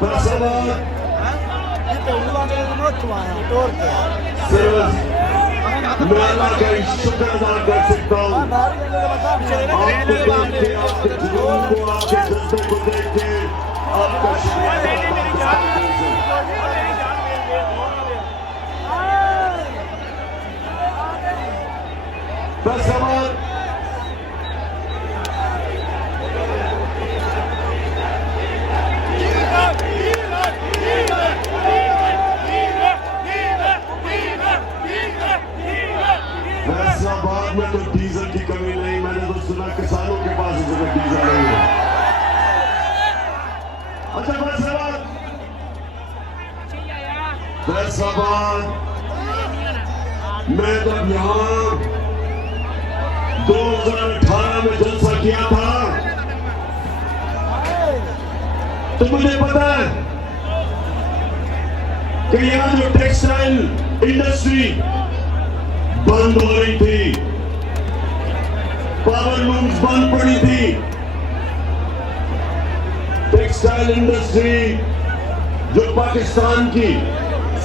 bersama मेलाkan शुक्र अदा कर सकता हूँ आपको देख के, आपके जुनून को, आपके जज्बे को देख के आपका शुक्रिया अदा करता हूँ। bersama फैसलाबाद में तो डीजल की कमी नहीं, मैंने तो सुना किसानों के पास इस वक्त डीजल नहीं है। अच्छा फैसलाबाद मैं जब यहाँ 2018 में जलसा किया था तो मुझे पता है कि यहाँ जो टेक्सटाइल इंडस्ट्री बंद हो रही थी, पावर लूम्स बंद पड़ी थी, टेक्सटाइल इंडस्ट्री जो पाकिस्तान की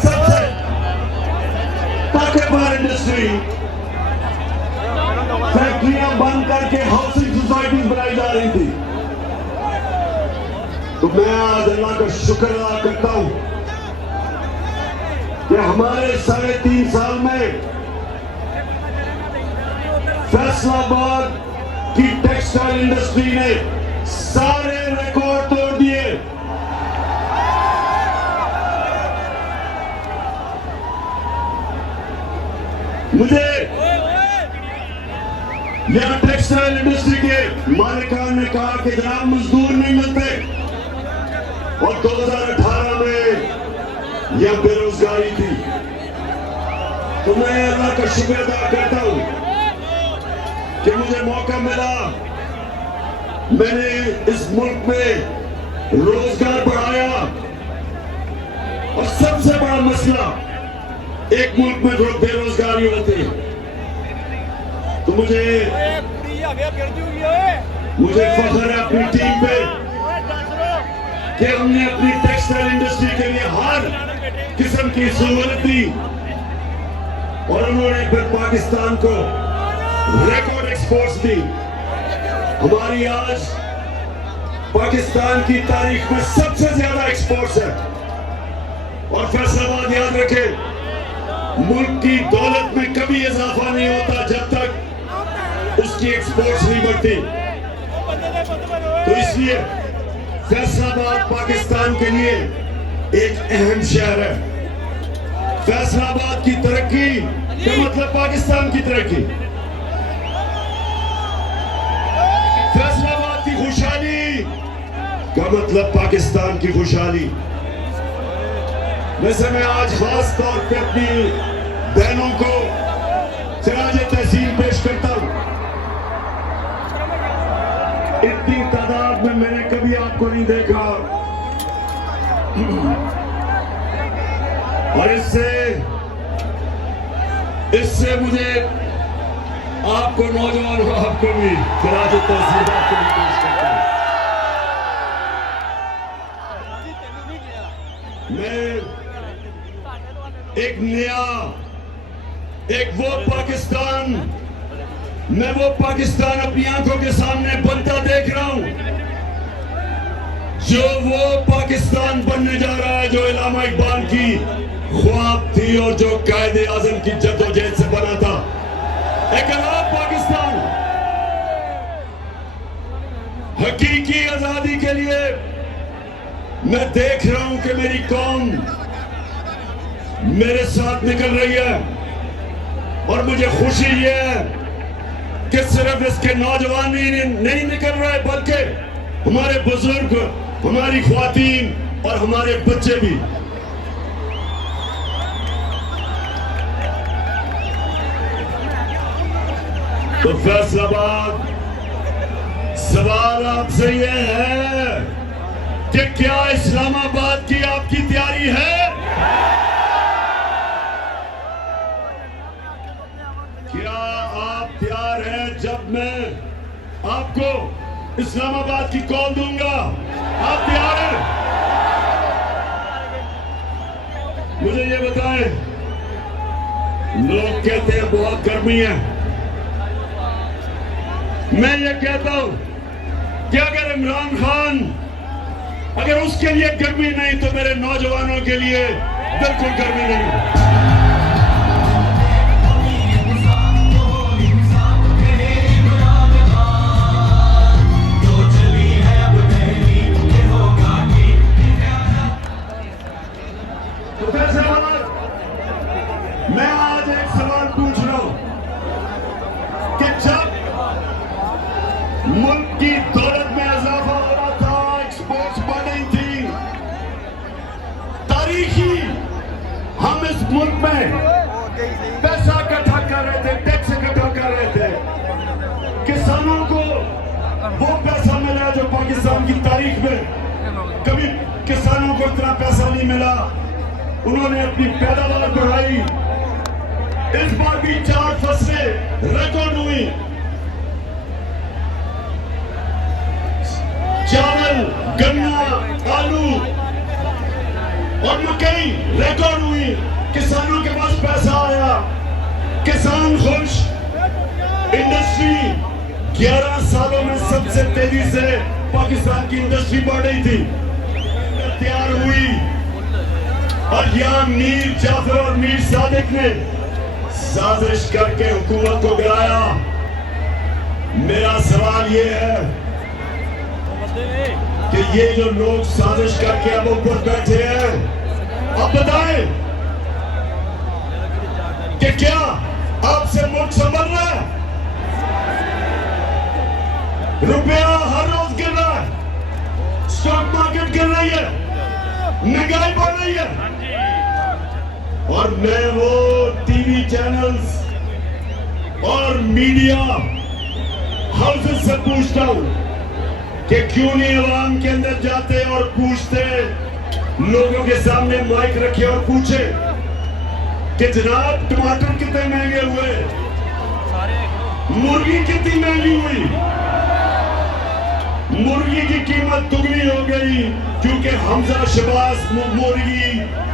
सबसे ताकतवर इंडस्ट्री, फैक्ट्रियां बंद करके हाउसिंग सोसाइटीज बनाई जा रही थी। तो मैं आज अल्लाह का शुक्र अदा करता हूं कि हमारे 3.5 साल में फैसलाबाद की टेक्सटाइल इंडस्ट्री ने सारे रिकॉर्ड तोड़ दिए। मुझे यहां टेक्सटाइल इंडस्ट्री के मालिकान ने कहा कि जनाब मजदूर नहीं मिलते और 2018 में यह बेरोजगारी थी। तो मैं अल्लाह का शुक्र अदा करता हूं कि मुझे मौका मिला, मैंने इस मुल्क में रोजगार बढ़ाया। और सबसे बड़ा मसला एक मुल्क में जो बेरोजगारी होती है, तो मुझे फख्र है अपनी टीम पे कि हमने अपनी टेक्सटाइल इंडस्ट्री के लिए हर किस्म की सहूलत दी और उन्होंने फिर पाकिस्तान को रिकॉर्ड एक्सपोर्ट्स दी। हमारी आज पाकिस्तान की तारीख में सबसे ज्यादा एक्सपोर्ट्स है। और फैसलाबाद याद रखे, मुल्क की दौलत में कभी इजाफा नहीं होता जब तक उसकी एक्सपोर्ट्स नहीं बढ़ती। तो इसलिए फैसलाबाद पाकिस्तान के लिए एक अहम शहर है। फैसलाबाद की तरक्की का मतलब पाकिस्तान की तरक्की, फैसलाबाद की खुशहाली का मतलब पाकिस्तान की खुशहाली। वैसे मैं आज खास तौर पे अपनी बहनों को सिराज तहसीन पेश करता हूं। इतनी तादाद में मैंने कभी आपको नहीं देखा और इससे मुझे आपको नौजवान हो, आपको भी सिराज तहसीन आपको भी पेश करता हूं। मैं एक नया, एक वो पाकिस्तान, मैं वो पाकिस्तान अपनी आंखों के सामने बनता देख रहा हूं जो वो पाकिस्तान बनने जा रहा है जो इलामा इकबाल की ख्वाब थी और जो कायदे आजम की जद्दोजहद से बना था। एक अलग पाकिस्तान, हकीकी आजादी के लिए मैं देख रहा हूं कि मेरी कौम मेरे साथ निकल रही है और मुझे खुशी ये है कि सिर्फ इसके नौजवान ही नहीं निकल रहे बल्कि हमारे बुजुर्ग, हमारी ख्वातीन और हमारे बच्चे भी। तो फैसलाबाद, सवाल आपसे ये है कि क्या इस्लामाबाद की आपकी तैयारी है? क्या आप तैयार हैं जब मैं आपको इस्लामाबाद की कॉल दूंगा। आप तैयार हैं? मुझे ये बताएं, लोग कहते हैं बहुत गर्मी है, मैं ये कहता हूं कि अगर इमरान खान, अगर उसके लिए गर्मी नहीं तो मेरे नौजवानों के लिए बिल्कुल गर्मी नहीं। मैं आज एक सवाल पूछ रहा हूं कि जब मुल्क की दौलत में इजाफा हो रहा था, एक्सपोर्ट्स बढ़ रही थी, तारीखी हम इस मुल्क में पैसा इकट्ठा कर रहे थे, टैक्स इकट्ठा कर रहे थे, किसानों को वो पैसा मिला जो पाकिस्तान की तारीख में कभी किसानों को इतना पैसा नहीं मिला। उन्होंने अपनी पैदावार बढ़ाई। इस बार भी 4 फसलें रिकॉर्ड हुई। चावल, गन्ना, आलू और मकई रिकॉर्ड हुई। किसानों के पास पैसा आया, किसान खुश। इंडस्ट्री 11 सालों में सबसे तेजी से पाकिस्तान की इंडस्ट्री बढ़ रही थी, तैयार हुई। और यहां मीर जाफर और मीर सादिक ने साजिश करके हुकूमत को गिराया। मेरा सवाल ये है कि ये जो लोग साजिश करके अब ऊपर बैठे हैं, अब बताएं कि क्या आपसे मुल्क संभल रहा है? रुपया हर रोज गिर रहा है, स्टॉक मार्केट गिर रही है, महंगाई बढ़ रही है। और मैं वो टीवी चैनल्स और मीडिया हाउसेस से पूछता हूं कि क्यों नहीं अवाम के अंदर जाते और पूछते, लोगों के सामने माइक रखे और पूछे कि जनाब टमाटर कितने महंगे हुए, मुर्गी कितनी महंगी हुई। मुर्गी की कीमत दुगनी हो गई क्योंकि हमजा शहबाज मुर्गी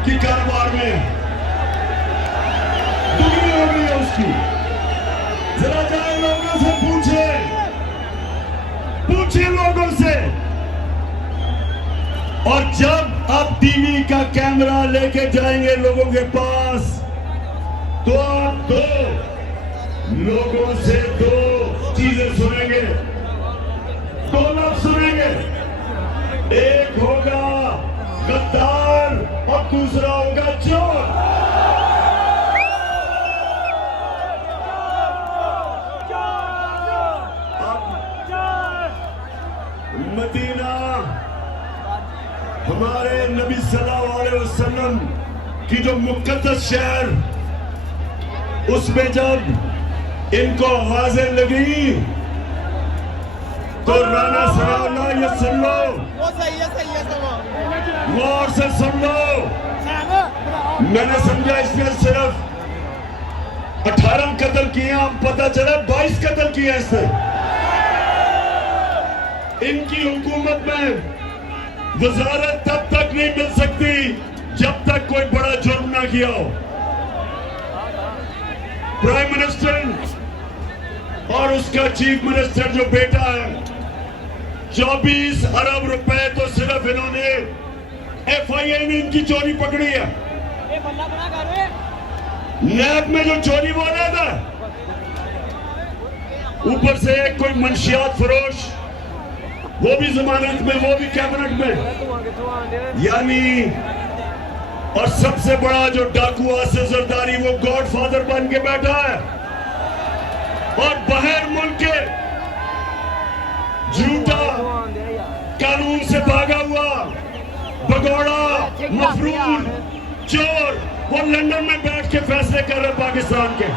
की कारोबार में दुगनी हो गई है उसकी। जरा जाए लोगों से पूछे लोगों से। और जब आप टीवी का कैमरा लेके जाएंगे लोगों के पास, तो आप लोगों से 2 चीजें सुनेंगे, 2 लफ्ज सुनेंगे। एक होगा गद्दार और दूसरा होगा चोर। मदीना हमारे नबी सल्लल्लाहु अलैहि वसल्लम की जो मुकद्दस शहर, उसमें जब इनको आवाजें लगी तो राना सनाउल्लाह, ये सुन लो, गौर से सुन लो। मैंने समझा इसने सिर्फ 18 कत्ल किए, अब पता चला 22 कत्ल किए इसने। इनकी हुकूमत में वजारत तब तक नहीं मिल सकती जब तक कोई बड़ा जुर्म ना किया हो। प्राइम मिनिस्टर और उसका चीफ मिनिस्टर जो बेटा है, 24 अरब रुपए तो सिर्फ इन्होंने FIA ने इनकी चोरी पकड़ी है। नैब में जो चोरी हो रहा था, ऊपर से एक कोई मंशियात फरोश, वो भी जमानत में, वो भी कैबिनेट में, यानी। और सबसे बड़ा जो डाकू आसिफ जरदारी, वो गॉडफादर बन के बैठा है। और बाहर मुल्क के झूठा कानून से भागा हुआ भगोड़ा मफरूर चोर, वो लंदन में बैठ के फैसले कर रहे पाकिस्तान के।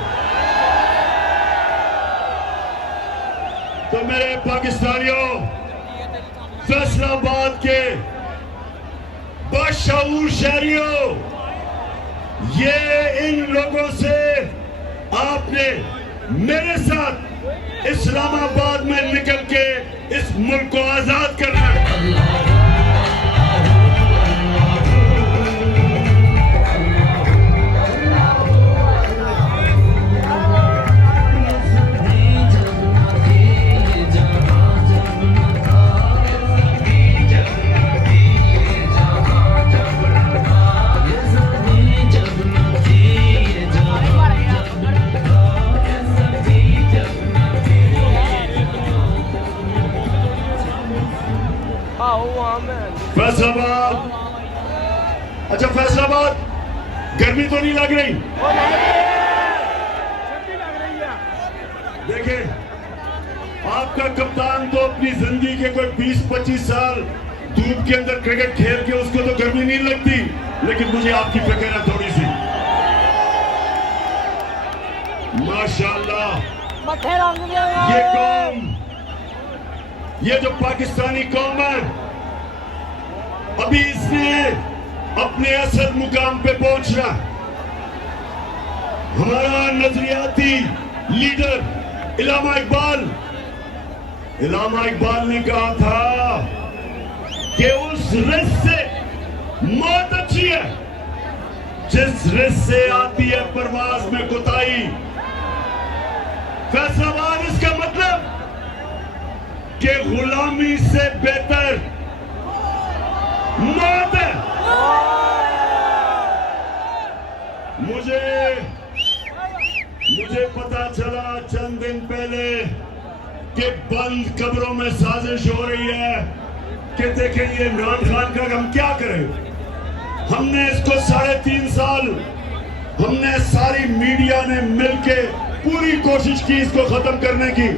तो मेरे पाकिस्तानियों, फैसलाबाद के बाशऊर शहरियों, ये इन लोगों से आपने मेरे साथ इस्लामाबाद में निकल के मुल्क को आजाद करना है। फैसलाबाद, अच्छा फैसलाबाद गर्मी तो नहीं लग रही? देखिए, आपका कप्तान तो अपनी जिंदगी के कोई 20-25 साल धूप के अंदर क्रिकेट खेल के उसको तो गर्मी नहीं लगती, लेकिन मुझे आपकी फिक्र है थोड़ी सी। माशाल्लाह, ये कौम, ये जो पाकिस्तानी कौम है, अभी इसने अपने असल मुकाम पे पहुंचना। हमारा नजरियाती लीडर इलामा इकबाल ने कहा था कि उस रिस्क से मौत अच्छी है जिस रिस्क से आती है परवाज में कोताही। फैसलाबाद इसका मतलब कि गुलामी से बेहतर मौत है। मुझे पता चला चंद दिन पहले कि बंद कब्रों में साजिश हो रही है कि देखें ये इमरान खान का हम क्या करें। हमने इसको 3.5 साल, हमने सारी मीडिया ने मिलके पूरी कोशिश की इसको खत्म करने की।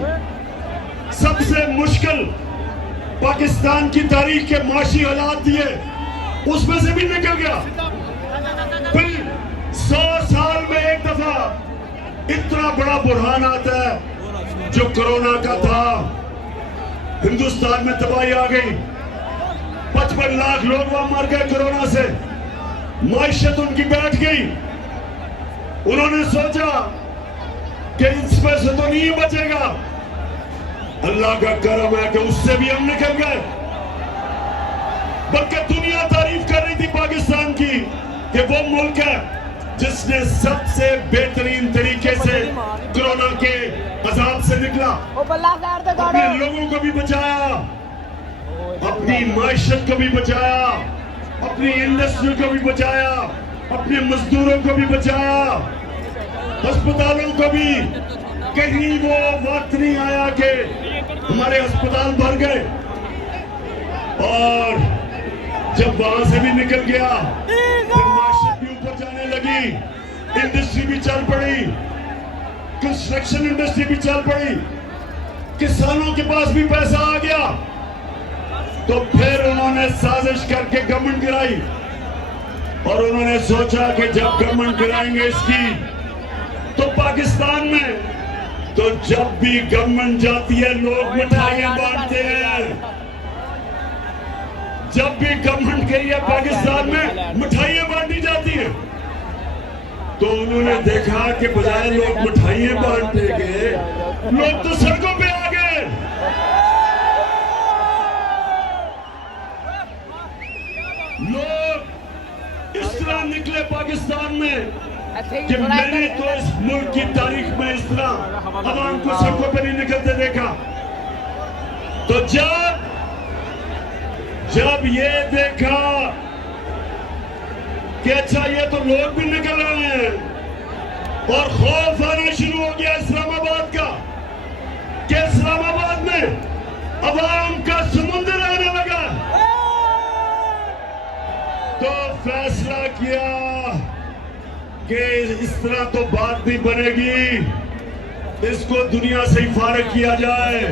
सबसे मुश्किल पाकिस्तान की तारीख के माशी हालात दिए, उसमें से भी निकल गया। फिर 100 साल में एक दफा इतना बड़ा बुरहान आता है जो कोरोना का था। हिंदुस्तान में तबाही आ गई, 55 लाख लोग वहां मर गए कोरोना से, माइशत उनकी बैठ गई। उन्होंने सोचा कि इसमें से तो नहीं बचेगा। अल्लाह का करम है कि उससे भी हम निकल गए। बल्कि दुनिया तारीफ कर रही थी पाकिस्तान की कि वो मुल्क है जिसने सबसे बेहतरीन तरीके से कोरोना के अजाब से निकला, अपने लोगों को भी बचाया, अपनी माइशत को भी बचाया, अपनी इंडस्ट्री को भी बचाया, अपने मजदूरों को भी बचाया, अस्पतालों को भी। कहीं वो वक्त नहीं आया कि हमारे अस्पताल भर गए। और जब वहां से भी निकल गया, फिर माशत भी ऊपर जाने लगी, इंडस्ट्री भी चल पड़ी, कंस्ट्रक्शन इंडस्ट्री भी चल पड़ी, किसानों के पास भी पैसा आ गया। तो फिर उन्होंने साजिश करके गवर्नमेंट गिराई और उन्होंने सोचा कि जब गवर्नमेंट गिराएंगे इसकी, तो पाकिस्तान में तो जब भी गवर्नमेंट जाती है लोग मिठाइयां बांटते हैं। जब भी गवर्नमेंट गई है पाकिस्तान में मिठाइयां बांटी जाती हैं। तो उन्होंने देखा कि बजाय लोग मिठाइयां बांटने के, लोग तो सड़कों पे आ गए। लोग इस तरह निकले पाकिस्तान में कि मैंने तो इस मुल्क की तारीख में इस तरह अवाम को सड़कों पर नहीं निकलते देखा। तो जब ये देखा कि अच्छा ये तो लोग भी निकल रहे हैं, और खौफ आना शुरू हो गया इस्लामाबाद का कि इस्लामाबाद में अवाम का समुंदर आने लगा। तो फैसला किया कि इस तरह तो बात नहीं बनेगी, इसको दुनिया से ही फारिग किया जाए।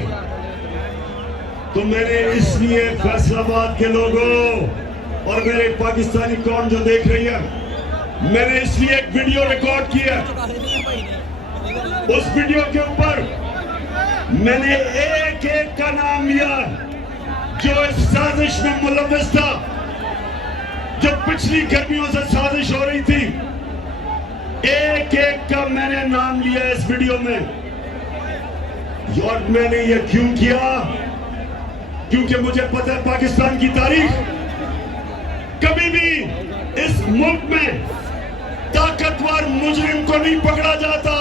तो मैंने इसलिए फैसलाबाद के लोगों और मेरे पाकिस्तानी कौम जो देख रही है, मैंने इसलिए एक वीडियो रिकॉर्ड किया। उस वीडियो के ऊपर मैंने एक एक का नाम लिया जो इस साजिश में मुलव्वस था, जो पिछली गर्मियों से साजिश हो रही थी। एक एक का मैंने नाम लिया इस वीडियो में। और मैंने ये क्यों किया क्योंकि मुझे पता है पाकिस्तान की तारीख कभी भी इस मुल्क में ताकतवर मुजरिम को नहीं पकड़ा जाता।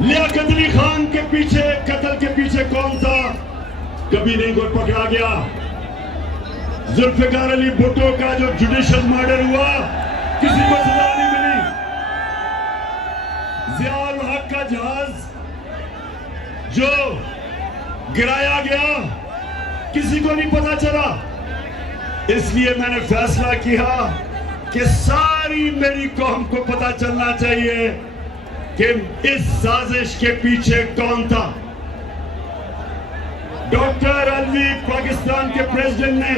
लियाकत अली खान के पीछे कत्ल के पीछे कौन था? कभी नहीं कोई पकड़ा गया। जुल्फिकार अली भुट्टो का जो जुडिशियल मर्डर हुआ, किसी को सजा नहीं मिली। जियाउल हक का जहाज जो गिराया गया, किसी को नहीं पता चला। इसलिए मैंने फैसला किया कि सारी मेरी कौम को पता चलना चाहिए कि इस साजिश के पीछे कौन था। डॉक्टर अलवी पाकिस्तान के प्रेसिडेंट ने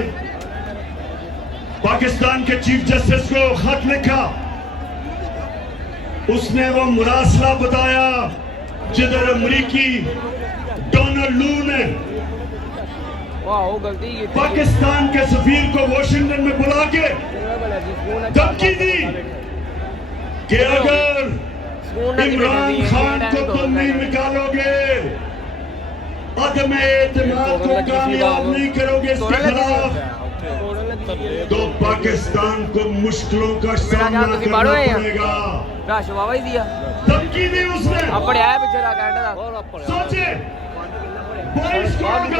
पाकिस्तान के चीफ जस्टिस को खत लिखा। उसने वो मुरासला बताया जिधर अमरीकी डोनाल्ड लू ने पाकिस्तान के सफीर को वॉशिंगटन में बुला के धमकी दी कि अगर इमरान खान को तुम नहीं निकालोगे, अदम एतमाद को कामयाब नहीं करोगे इसके खिलाफ, तो पाकिस्तान को मुश्किलों का सामना करना पड़ेगा। धमकी दी उसने। सोचे 22 करोड़ का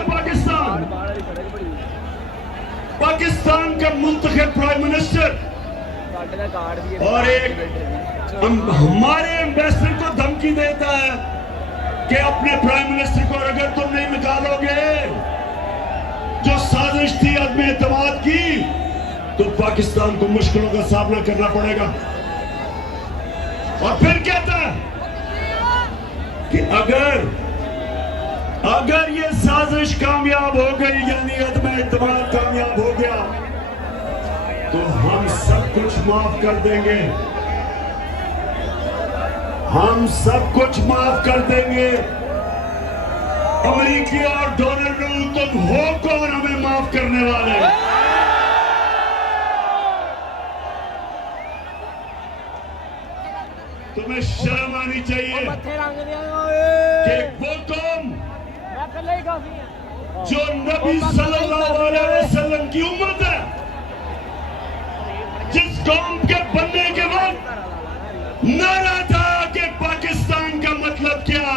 पाकिस्तान का मुंतखब प्राइम मिनिस्टर और एक हमारे एम्बेसडर को धमकी देता है कि अपने प्राइम मिनिस्टर को अगर तुम नहीं निकालोगे, जो साजिश थी अदम एतमाद की, तो पाकिस्तान को मुश्किलों का सामना करना पड़ेगा। और फिर कहता है कि अगर ये साजिश कामयाब हो गई, यानी अदम एतमाद कामयाब हो गया, तो हम सब कुछ माफ कर देंगे, हम सब कुछ माफ कर देंगे। अमेरिकी और डोनाल्ड लू, तुम हो कौन हमें माफ करने वाले? तुम्हें शर्म आनी चाहिए कि वो कौम जो नबी सल्लल्लाहु अलैहि वसल्लम की उम्मत है, जिस कौम के बनने के वक्त नारा था कि पाकिस्तान का मतलब क्या,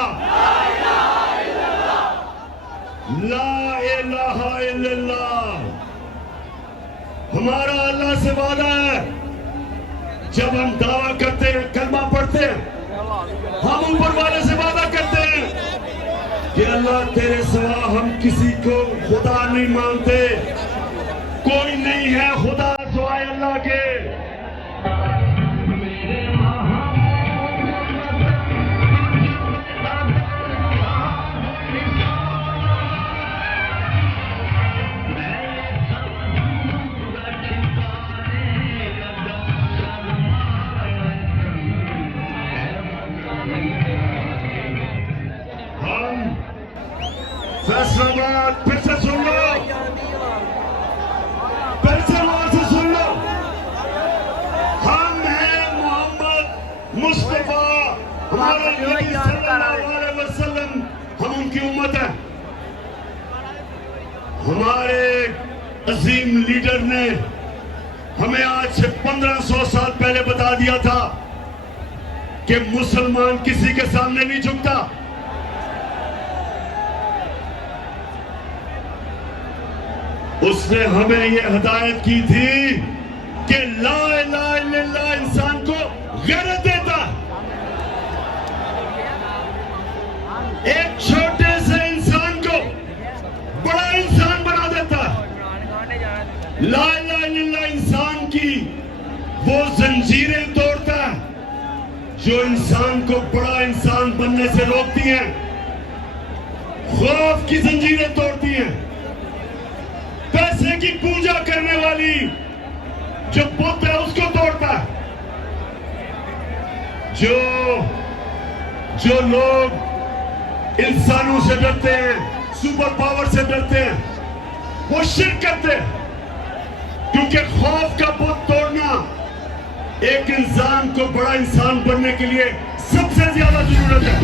ला इलाहा इल्लल्लाह। हमारा अल्लाह से वादा है, जब हम दावा करते हैं, कलमा पढ़ते हैं, हम ऊपर वाले से वादा करते हैं कि अल्लाह तेरे सिवा हम किसी को खुदा नहीं मानते, कोई नहीं है खुदा सिवाय अल्लाह के। फैसलाबाद फिर से सुन लो, फिर से वहां से सुन लो। हम हैं मोहम्मद मुस्तफा, हमारे नबी सल्लल्लाहु अलैहि वसल्लम, हम उनकी उम्मत है। हमारे अजीम लीडर ने हमें आज से 1500 साल पहले बता दिया था कि मुसलमान किसी के सामने नहीं झुकता। उसने हमें यह हिदायत की थी कि ला इलाहा इल्लल्लाह इंसान को गैरत देता, एक छोटे से इंसान को बड़ा इंसान बना देता। ला इलाहा इल्लल्लाह इंसान की वो जंजीरें तोड़ता है जो इंसान को बड़ा इंसान बनने से रोकती हैं, खौफ की जंजीरें तोड़ती हैं। पैसे की पूजा करने वाली जो बुत है उसको तोड़ता है। जो लोग इंसानों से डरते हैं, सुपर पावर से डरते हैं, वो शिर्क करते हैं, क्योंकि खौफ का बुत तोड़ना एक इंसान को बड़ा इंसान बनने के लिए सबसे ज्यादा जरूरत है।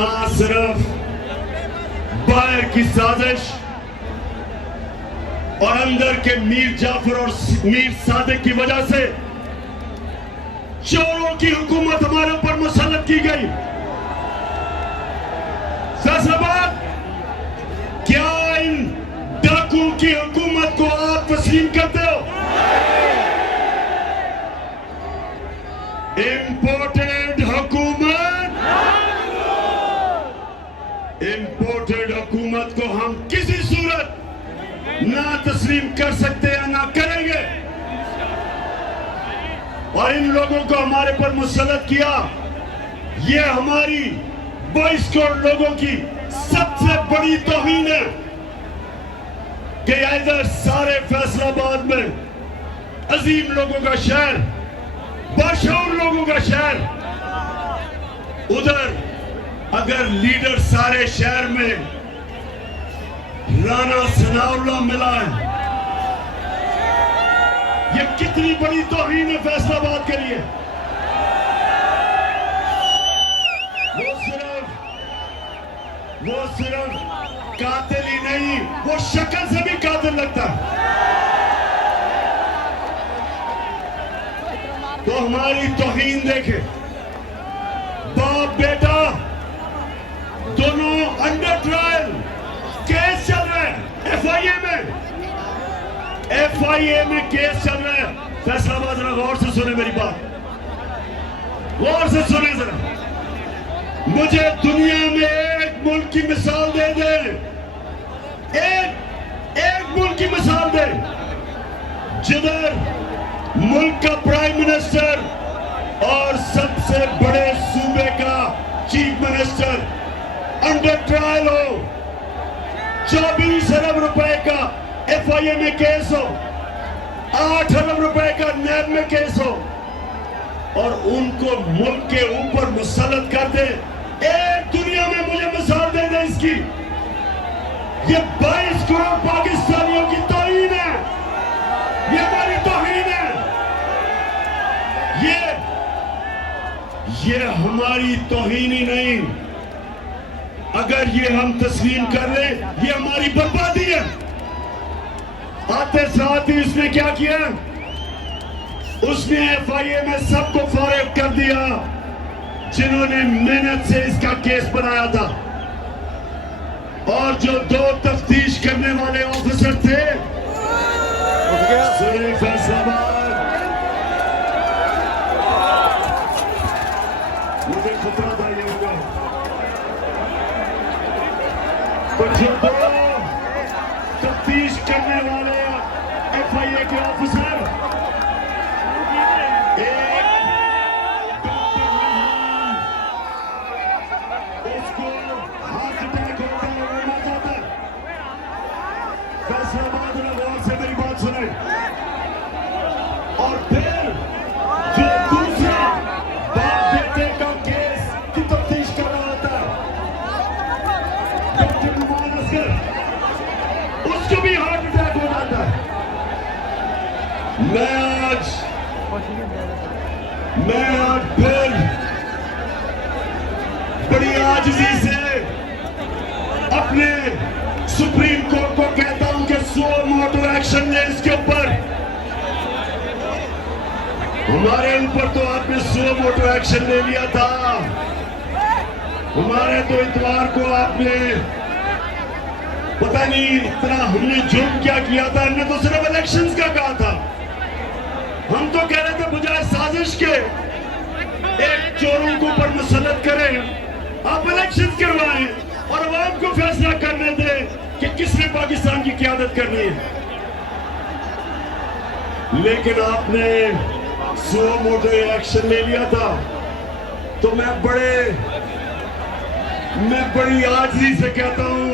ना सिर्फ बाहर की साजिश और अंदर के मीर जाफर और मीर सादिक की वजह से चोरों की हुकूमत हमारे ऊपर मुसल्लत की गई। फैसलाबाद, क्या इन डाकुओं की हुकूमत को आप तस्लीम करते हो? इंपोर्टेड हुकूमत, इंपोर्टेड हुकूमत को हम किसी सूरत ना तस्लीम कर सकते हैं ना करेंगे। और इन लोगों को हमारे पर मुसल्लत किया, ये हमारी 22 करोड़ लोगों की सबसे बड़ी तौहीन है कि इधर सारे फैसलाबाद में अजीम लोगों का शहर, बाशऊर लोगों का शहर, उधर अगर लीडर सारे शहर में राणा सनाउल्लाह मिला है, ये कितनी बड़ी तौहीन है फैसलाबाद के लिए। वो सिर्फ कातिल ही नहीं, वो शक्ल से भी कातिल लगता है। तो हमारी तौहीन देखे, बाप बेटा दोनों अंडर ट्रायल, केस चल रहा है एफआईए में केस चल रहा है। फैसलाबाद जरा गौर से सुने मेरी बात, गौर से सुने जरा। मुझे दुनिया में एक मुल्क की मिसाल दे दे, एक मुल्क की मिसाल दे जिधर मुल्क का प्राइम मिनिस्टर और सबसे बड़े सूबे का चीफ मिनिस्टर अंडर ट्रायल हो, 24 अरब रुपए का एफआईए में केस हो, 8 अरब रुपए का नैब में केस हो, और उनको मुल्क के ऊपर मुसल्लत कर दे। एक दुनिया में मुझे मिसाल दे दे इसकी। ये 22 करोड़ पाकिस्तानियों की तौहीन है, ये हमारी तौहीन है, ये हमारी तौहीन ही नहीं। अगर ये हम तस्लीम कर ले, ये हमारी बर्बादी है। आते साथ ही उसने क्या किया, उसने एफआईए में सबको फारिग कर दिया जिन्होंने मेहनत से इसका केस बनाया था। और जो 2 तफ्तीश करने वाले ऑफिसर थे, सुने फैसलाबाद, मुझे खतरा था ये होगा। तो जो 2 तफ्तीश करने वाले एफआईए के ऑफिसर, फैसलाबाद में गौर से मेरी बात सुने, और फिर जो दूसरा बाप बेटे का केस की तफ्तीश कर रहा होता है, डॉक्टर नुमान असगर, उसको भी हार्ट अटैक हो जाता है। मैं आज फिर बड़ी आजिज़ी से अपने सुप्रीम कोर्ट को कहता हूं कि सो मोटो एक्शन ले इसके ऊपर। हमारे ऊपर तो आपने सो मोटो एक्शन ले लिया था, हमारे तो इतवार को आपने पता नहीं इतना हमने जुर्म क्या किया था। हमने तो सिर्फ इलेक्शंस का कहा था, हम तो कह रहे थे बजाय साजिश के एक चोरों को ऊपर मुसल्लत करें, आप इलेक्शंस करवाएं और अवाम को फैसला करने दें कि किसने पाकिस्तान की क़यादत करनी है। लेकिन आपने सो मोटो एक्शन ले लिया था। तो मैं बड़ी आजिज़ी से कहता हूं,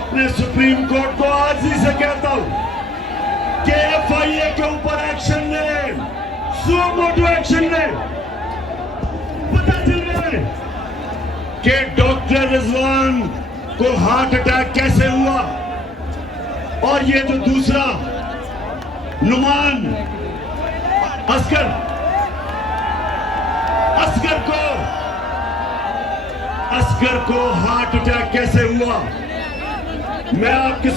अपने सुप्रीम कोर्ट को आजिज़ी से कहता हूं कि एफआईए के ऊपर एक्शन ले, सो मोटो एक्शन ले। पता चल रहा है कि डॉक्टर रिजवान को हार्ट अटैक कैसे हुआ, और ये जो दूसरा नुमान असगर को असगर को हार्ट अटैक कैसे हुआ, मैं आपके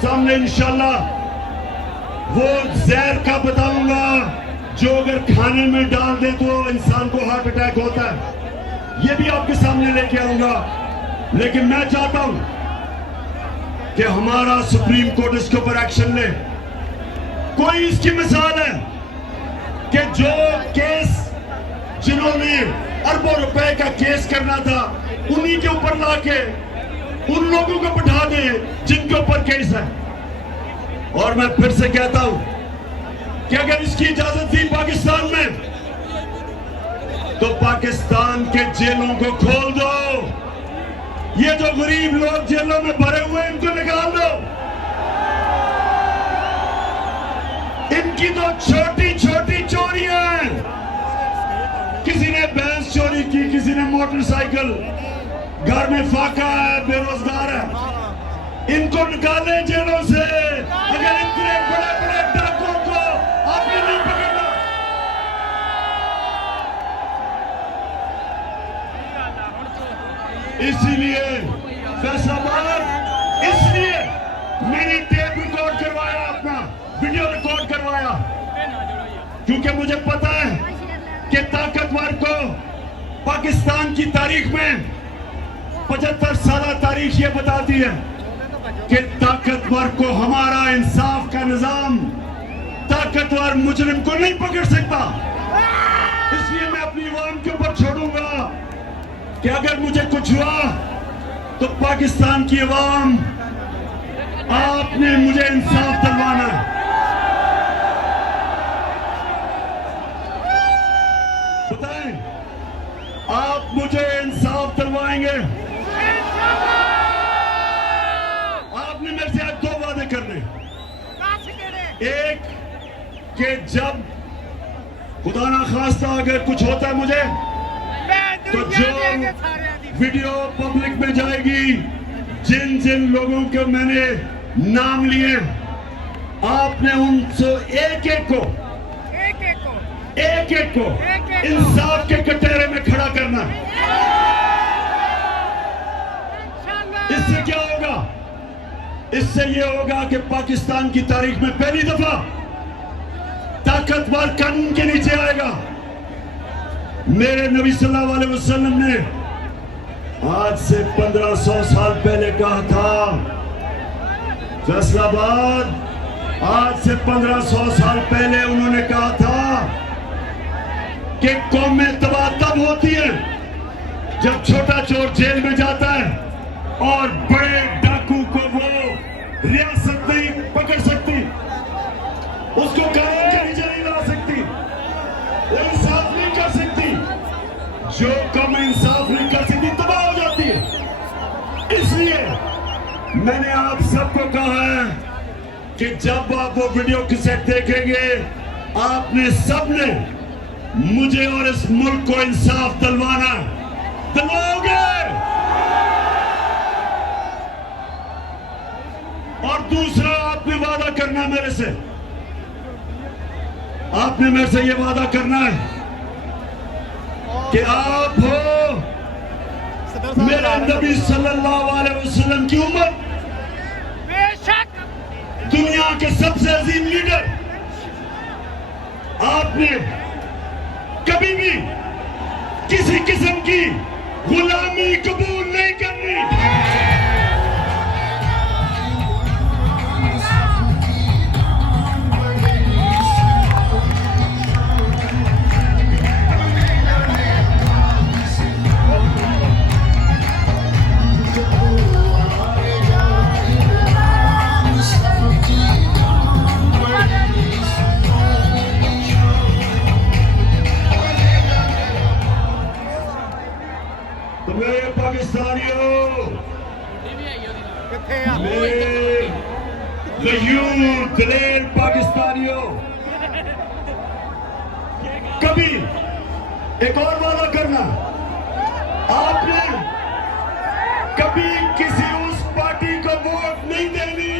सामने इंशाल्लाह वो जहर का बताऊंगा जो अगर खाने में डाल दे तो इंसान को हार्ट अटैक होता है। ये भी आपके सामने लेके आऊंगा। लेकिन मैं चाहता हूं कि हमारा सुप्रीम कोर्ट इसके ऊपर एक्शन ले। कोई इसकी मिसाल है कि जो केस जिन्होंने अरबों रुपए का केस करना था उन्हीं के ऊपर लाके उन लोगों को बिठा दे जिनके ऊपर केस है। और मैं फिर से कहता हूं कि अगर इसकी इजाजत थी पाकिस्तान में तो पाकिस्तान के जेलों को खोल दो। ये जो गरीब लोग जेलों में भरे हुए हैं इनको निकाल दो। इनकी तो छोटी छोटी चोरियां हैं। किसी ने भैंस चोरी की, किसी ने मोटरसाइकिल, घर में फाका है, बेरोजगार है, इनको निकाले जेलों से। अगर इतने बड़े बड़े डाकुओं को आपने नहीं पकड़ा, इसीलिए फैसलाबाद, इसलिए मैंने टेप रिकॉर्ड करवाया, अपना वीडियो रिकॉर्ड करवाया, क्योंकि मुझे पता है कि ताकतवर को पाकिस्तान की तारीख में 75 साल तारीख ये बताती है कि ताकतवर को हमारा इंसाफ का निजाम, ताकतवर मुजरिम को नहीं पकड़ सकता। इसलिए मैं अपनी अवाम के ऊपर छोड़ूंगा कि अगर मुझे कुछ हुआ तो पाकिस्तान की अवाम, आपने मुझे इंसाफ दिलवाना है। बताएं, आप मुझे इंसाफ दिलवाएंगे? आपने मेरे से आज 2 वादे करने। एक कि जब खुदा ना खास्ता अगर कुछ होता है मुझे, तो जो वीडियो पब्लिक में जाएगी, जिन जिन लोगों के मैंने नाम लिए, आपने उनसे एक एक को इंसाफ के कटहरे में खड़ा करना। इससे क्या होगा? इससे यह होगा कि पाकिस्तान की तारीख में पहली दफा ताकतवर कानून के नीचे आएगा। मेरे नबी सल्लल्लाहु अलैहि वसल्लम ने आज से 1500 साल पहले कहा था, फैसलाबाद, आज से 1500 साल पहले उन्होंने कहा था कि कौमें तबाह तब होती है जब छोटा चोर जेल में जाता है और बड़े डाकू को वो रियासत नहीं पकड़ सकती, उसको कानून के नीचे नहीं ला सकती, वो इंसाफ नहीं कर सकती। जो कम इंसाफ नहीं कर सकती तबाह हो जाती है। इसलिए मैंने आप सबको कहा है कि जब आप वो वीडियो कैसेट देखेंगे, आपने सबने मुझे और इस मुल्क को इंसाफ दिलवाना, दिलवाओगे? और दूसरा, आपने वादा करना मेरे से, आपने मेरे से यह वादा करना है कि आप हो मेरे नबी सल्लल्लाहु अलैहि वसल्लम की उम्मत, दुनिया के सबसे अजीम लीडर। आपने कभी भी किसी किस्म की गुलामी कबूल नहीं करनी। तो मेरे पाकिस्तानियों, मेरे दिलेर पाकिस्तानियों, कभी एक और वादा करना, आपने कभी किसी उस पार्टी को वोट नहीं देनी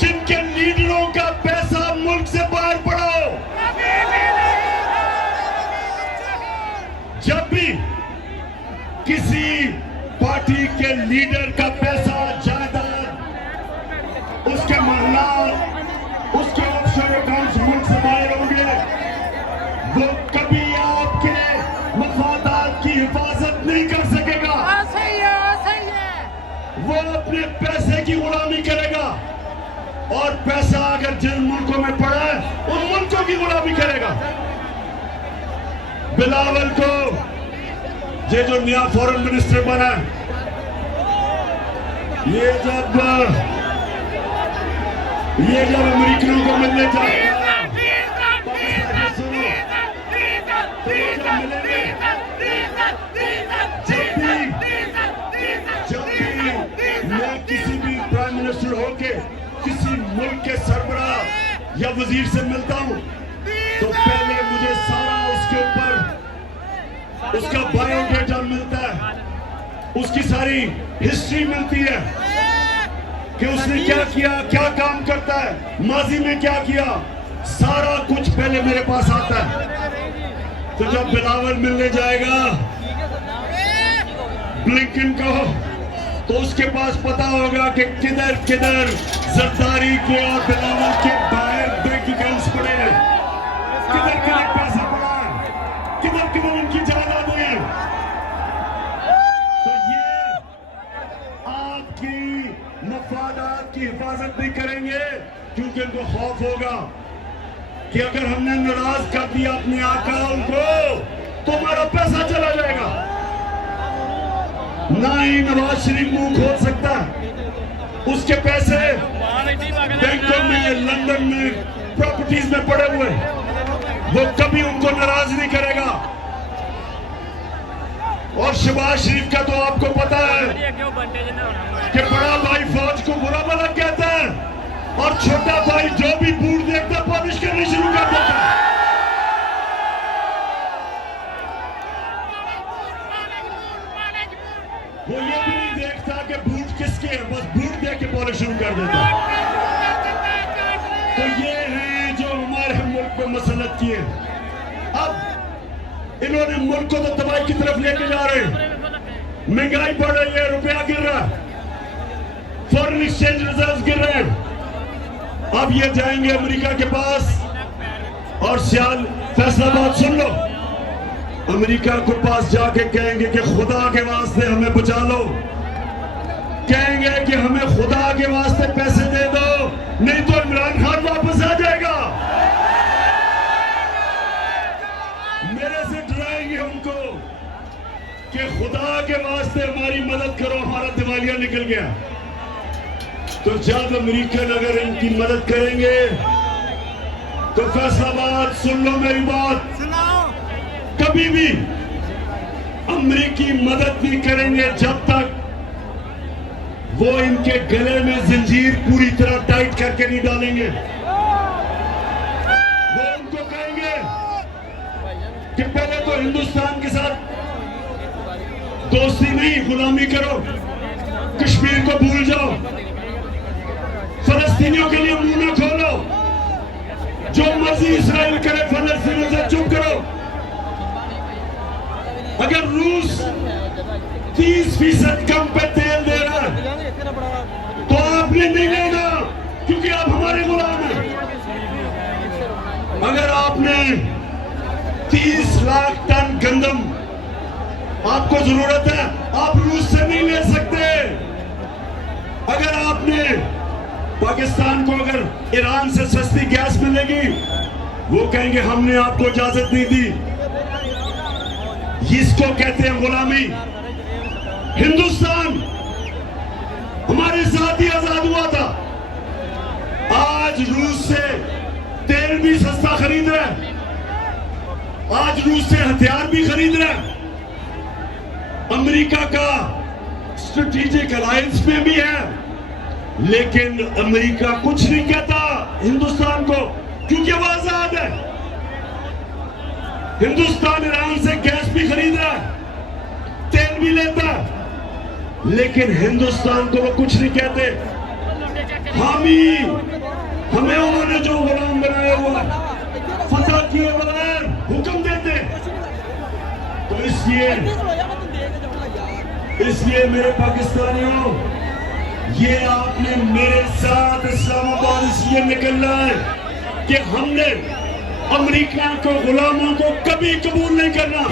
जिनके लीडरों का पैसा मुल्क से बाहर पड़ा हो। जब भी किसी पार्टी के लीडर का पैसा, जायदाद, उसके मोहल्ला, उसके ऑफशोर अकाउंट्स मुल्क से बाहर होंगे, वो कभी आपके मफादात की हिफाजत नहीं कर सकेगा। सही है। वो अपने पैसे की गुलामी करेगा और पैसा अगर जिन मुल्कों में पड़ा है उन मुल्कों की गुलामी करेगा। बिलावल को ये जो नया फॉरेन मिनिस्टर बना, ये जब अमेरिकनों को मिलने जाएगा जब भी मैं किसी भी प्राइम मिनिस्टर होके किसी मुल्क के सरबराह या वजीर से मिलता हूं तो पहले मुझे सारा उसके ऊपर उसका बायोडेटा मिलता है, उसकी सारी हिस्ट्री मिलती है कि उसने क्या किया, क्या काम करता है, माजी में क्या किया, सारा कुछ पहले मेरे पास आता है। तो जब बिलावल मिलने जाएगा ब्लिंकन को तो उसके पास पता होगा कि किधर किधर जरदारी के और बिलावल के बाहर बैंक अकाउंट्स पड़े हैं, किधर किधर पैसा पड़ा है, किधर किधर उनकी जायदादें हैं। तो ये आपकी मफादात की हिफाजत नहीं करेंगे क्योंकि उनको खौफ होगा कि अगर हमने नाराज कर दिया अपने आका उनको तो हमारा पैसा चला जाएगा। ना ही नवाज शरीफ मुंह खोल सकता, उसके पैसे बैंकों में, लंदन में, प्रॉपर्टीज में पड़े हुए, वो कभी उनको नाराज नहीं करेगा। और शहबाज शरीफ का तो आपको पता है कि बड़ा भाई फौज को बुरा भला कहता है और छोटा भाई जो भी बूट देखता पॉलिश करनी शुरू कर देता है। वो ये भी नहीं देखता कि बूट किसके हैं, बस बूट देख के पॉलिश शुरू कर देता। तो ये हैं जो हमारे मुल्क पे मसलत किए। अब इन्होंने मुल्क को तो तबाही की तरफ लेके जा रहे हैं। महंगाई बढ़ रही है, रुपया गिर रहा है, फॉरेन एक्सचेंज रिजर्व गिर रहे हैं। अब ये जाएंगे अमेरिका के पास और सियाल फैसलाबाद सुन लो, अमेरिका को पास जाके कहेंगे कि खुदा के वास्ते हमें बचा लो, कहेंगे कि हमें खुदा के वास्ते पैसे दे दो, नहीं तो इमरान खान वापस आ जाएगा। मेरे से डराएंगे उनको कि खुदा के वास्ते हमारी मदद करो, हमारा दिवालिया निकल गया। तो जब अमेरिकन अगर इनकी मदद करेंगे तो फैसलाबाद सुन लो मेरी बात, कभी भी अमेरिकी मदद नहीं करेंगे जब तक वो इनके गले में जंजीर पूरी तरह टाइट करके नहीं डालेंगे। वो उनको कहेंगे कि पहले तो हिंदुस्तान के साथ दोस्ती नहीं, गुलामी करो, कश्मीर को भूल जाओ, फलस्तीनियों के लिए मुंह न खोलो, जो मर्जी इसराइल करे फलस्तीनियों से चुप करो। अगर रूस 30% कम पे तेल दे रहा है तो आपने नहीं लेना क्योंकि आप हमारे गुलाम हैं। अगर आपने 30 लाख टन गंदम आपको जरूरत है, आप रूस से नहीं ले सकते। अगर आपने पाकिस्तान को अगर ईरान से सस्ती गैस मिलेगी, वो कहेंगे हमने आपको इजाजत नहीं दी। इसको कहते हैं गुलामी। हिंदुस्तान हमारे साथ ही आजाद हुआ था, आज रूस से तेल भी सस्ता खरीद रहा है, आज रूस से हथियार भी खरीद रहा है, अमेरिका का स्ट्रेटेजिक अलायंस में भी है, लेकिन अमेरिका कुछ नहीं कहता हिंदुस्तान को क्योंकि वो आजाद है। हिंदुस्तान ईरान से गैस भी खरीद रहा है, तेल भी लेता है, लेकिन हिंदुस्तान को वो कुछ नहीं कहते। हमें उन्होंने जो गुलाम बनाया हुआ, फतह किए बगैर हुक्म देते, तो इसलिए इसलिए मेरे पाकिस्तानियों, ये आपने मेरे साथ इस्लामाबाद इसलिए निकलना है कि हमने अमेरिका को गुलामों को कभी कबूल नहीं करना।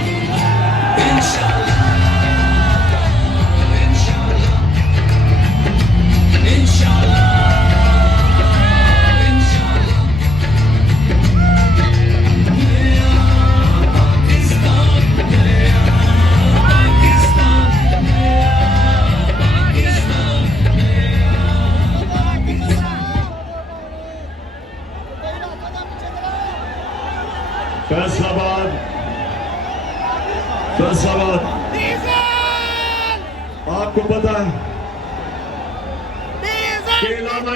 फैसलाबाद, फैसलाबाद, आपको पता है कि इलामा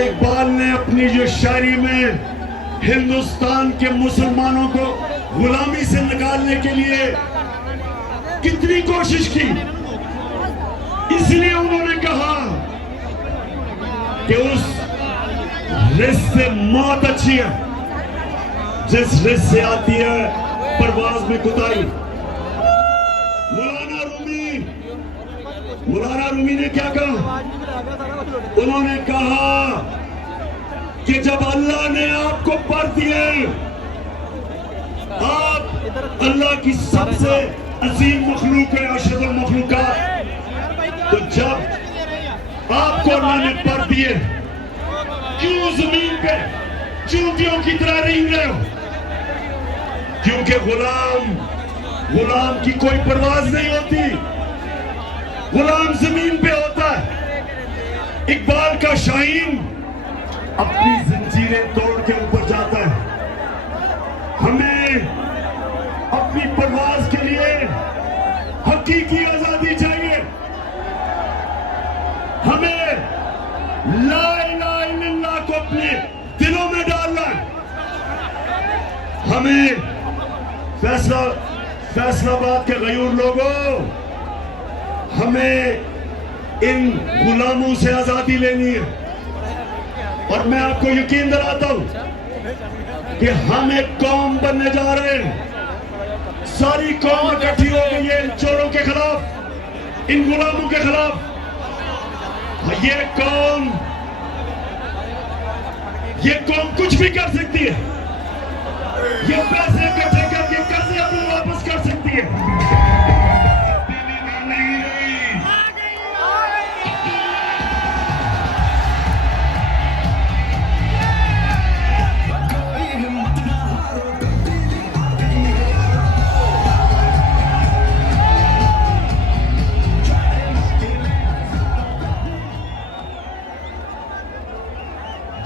इकबाल ने अपनी जो शायरी में हिंदुस्तान के मुसलमानों को गुलामी से निकालने के लिए कितनी कोशिश की। इसलिए उन्होंने कहा कि उस रिस्क से मौत अच्छी है जिस रिस्क से आती है परवाज में कुताई। मौलाना रूमी ने क्या कहा? उन्होंने कहा कि जब अल्लाह ने आपको पर दिए, आप अल्लाह की सबसे अजीम मखलूक है, अशरफुल मखलूकात, तो जब आपको अल्लाह ने पर दिए, क्यों जमीन पे चूंटियों की तरह रेंग रहे हो? क्योंकि गुलाम की कोई परवाज नहीं होती, गुलाम जमीन पे होता है। इकबाल का शाहीन अपनी जंजीरें तोड़ के ऊपर जाता है। हमें अपनी परवाज के लिए हकीकी आजादी चाहिए। हमें ला इलाहा इल्लल्लाह को अपने दिलों में डालना है। हमें फैसलाबाद के गयूर लोगों, हमें इन गुलामों से आजादी लेनी है। और मैं आपको यकीन दिलाता हूं कि हम एक कौम बनने जा रहे हैं। सारी कौम इकट्ठी हो गई है इन चोरों के खिलाफ, इन गुलामों के खिलाफ। ये कौम कुछ भी कर सकती है। ये पैसे इकट्ठे करके कर्जे अपने वापस कर सकती है।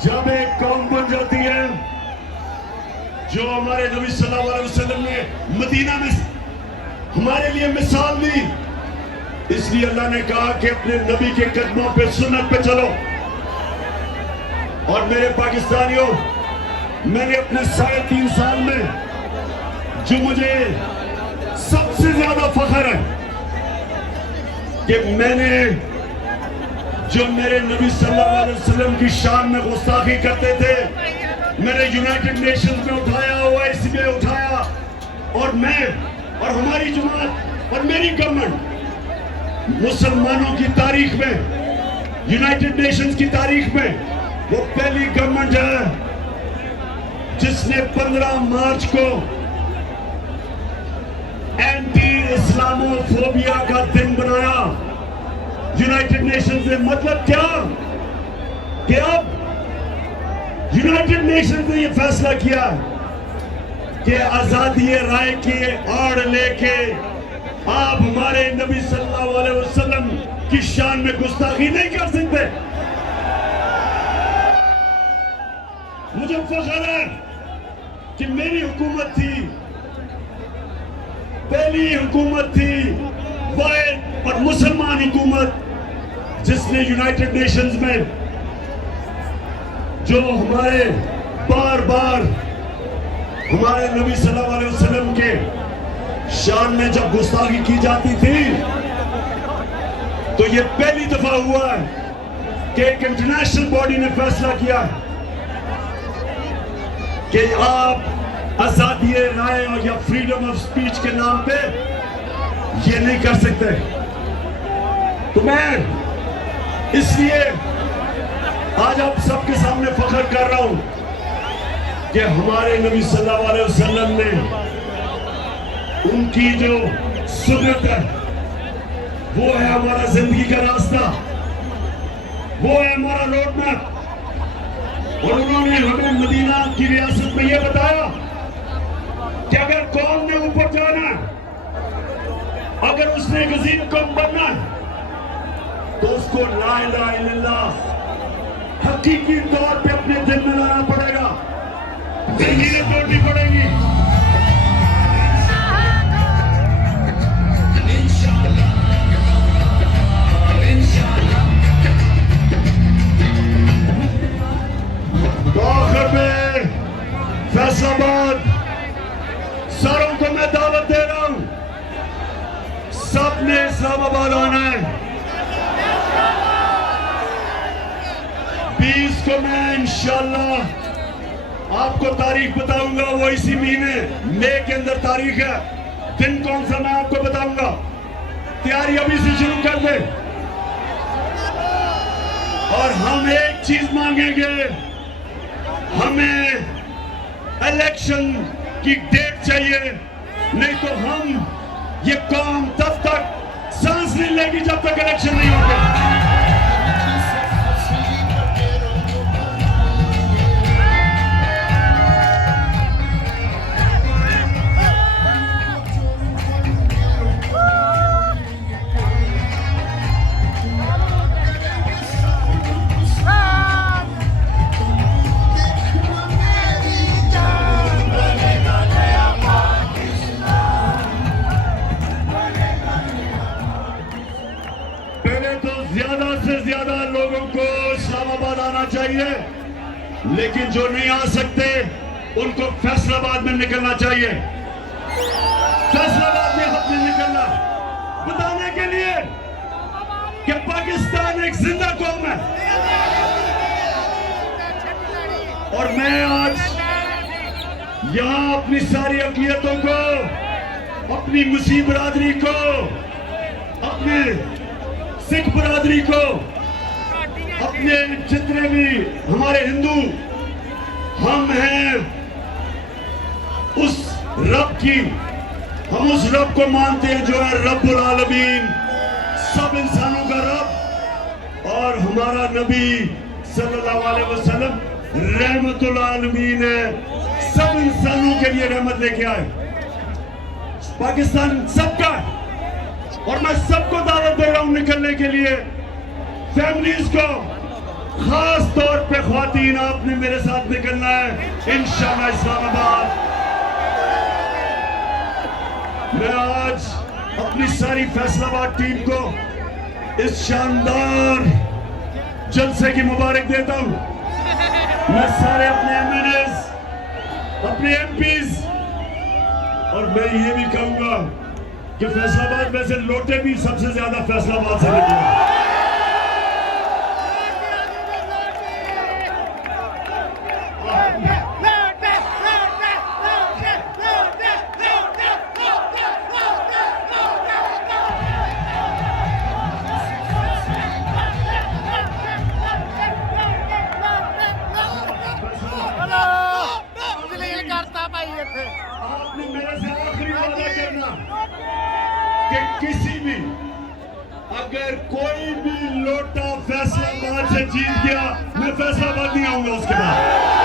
जब एक कौम बन जाती है, जो हमारे नबी सल्लल्लाहु अलैहि वसल्लम ने मदीना में हमारे लिए मिसाल दी, इसलिए अल्लाह ने कहा कि अपने नबी के कदमों पे, सुन्नत पे चलो। और मेरे पाकिस्तानियों, मैंने अपने 3.5 साल में जो मुझे सबसे ज्यादा फख्र है कि मैंने जो मेरे नबी सल्लल्लाहु अलैहि वसल्लम की शान में गुस्ताखी करते थे, मैंने यूनाइटेड नेशंस में उठाया, ओआईसी में उठाया, और मैं और हमारी जमात और मेरी गवर्नमेंट मुसलमानों की तारीख में, यूनाइटेड नेशंस की तारीख में वो पहली गवर्नमेंट है जिसने 15 मार्च को एंटी इस्लामोफोबिया का दिन बनाया यूनाइटेड नेशंस ने। मतलब क्या कि अब यूनाइटेड नेशंस ने यह फैसला किया कि आजादी राय की आड़ लेके आप हमारे नबी सल्लल्लाहु अलैहि वसल्लम की शान में गुस्ताखी नहीं कर सकते। मुझे फख्र है कि मेरी हुकूमत थी, पहली हुकूमत थी वाहिद और मुसलमान हुकूमत, जिसने यूनाइटेड नेशंस में जो हमारे बार बार हमारे नबी सल्लल्लाहु अलैहि वसल्लम के शान में जब गुस्ताखी की जाती थी, तो ये पहली दफा हुआ है कि एक इंटरनेशनल बॉडी ने फैसला किया कि आप आजादी राय और या फ्रीडम ऑफ स्पीच के नाम पे ये नहीं कर सकते। तो मैं इसलिए आज आप सबके सामने फख्र कर रहा हूं कि हमारे नबी सल्लल्लाहु अलैहि वसल्लम ने उनकी जो सुन्नत है वो है हमारा जिंदगी का रास्ता, वो है हमारा रोड मैप। और उन्होंने हमें मदीना की रियासत में यह बताया कि अगर कौम ने ऊपर जाना है, अगर उसने एक अजीम कौम बनना है, तो उसको ला इलाहा इल्लल्लाह हकीकी तौर पे अपने दिल में लाना पड़ेगा, जमीनें तोड़नी पड़ेगी। तो आखिर में फैसलाबाद सारों को मैं दावत दे रहा हूं, सबने इस्लामाबाद आना है। 20 को मैं इंशाल्लाह आपको तारीख बताऊंगा, वो इसी महीने मई के अंदर तारीख है, दिन कौन सा मैं आपको बताऊंगा। तैयारी अभी से शुरू कर दे। और हम एक चीज मांगेंगे, हमें इलेक्शन की डेट चाहिए, नहीं तो हम ये कौम तब तक सांस नहीं लेगी जब तक इलेक्शन नहीं होगा। ज्यादा से ज्यादा लोगों को इस्लामाबाद आना चाहिए, लेकिन जो नहीं आ सकते उनको फैसलाबाद में निकलना चाहिए। फैसलाबाद में हमने निकलना बताने के लिए कि पाकिस्तान एक जिंदा कौम है। और मैं आज यहां अपनी सारी अक़ीदतों को, अपनी मुस्लिम बरादरी को, अपने सिख बरादरी को, अपने जितने भी हमारे हिंदू हम हैं, उस रब की, हम उस रब को मानते हैं जो है रब्बुल आलमीन, सब इंसानों का रब। और हमारा नबी सल्लल्लाहु अलैहि वसल्लम रहमतुल आलमीन है, सब इंसानों के लिए रहमत लेके आए। पाकिस्तान सबका है और मैं सबको दावत दे रहा हूं निकलने के लिए। फैमिलीज को, खास तौर पे ख्वातीन, आपने मेरे साथ निकलना है इंशाअल्लाह इस्लामाबाद। मैं आज अपनी सारी फैसलाबाद टीम को इस शानदार जलसे की मुबारक देता हूं। मैं सारे अपने एमएनएस, अपने एमपीज, और मैं ये भी कहूंगा कि फैसलाबाद में से लोटे भी सबसे ज्यादा फैसलाबाद से निकले। आपने मेरे से आखिरी वादा करना कि किसी भी, अगर कोई भी लोटा फैसलाबाद से जीत गया, मैं फैसलाबाद नहीं आऊंगा उसके बाद।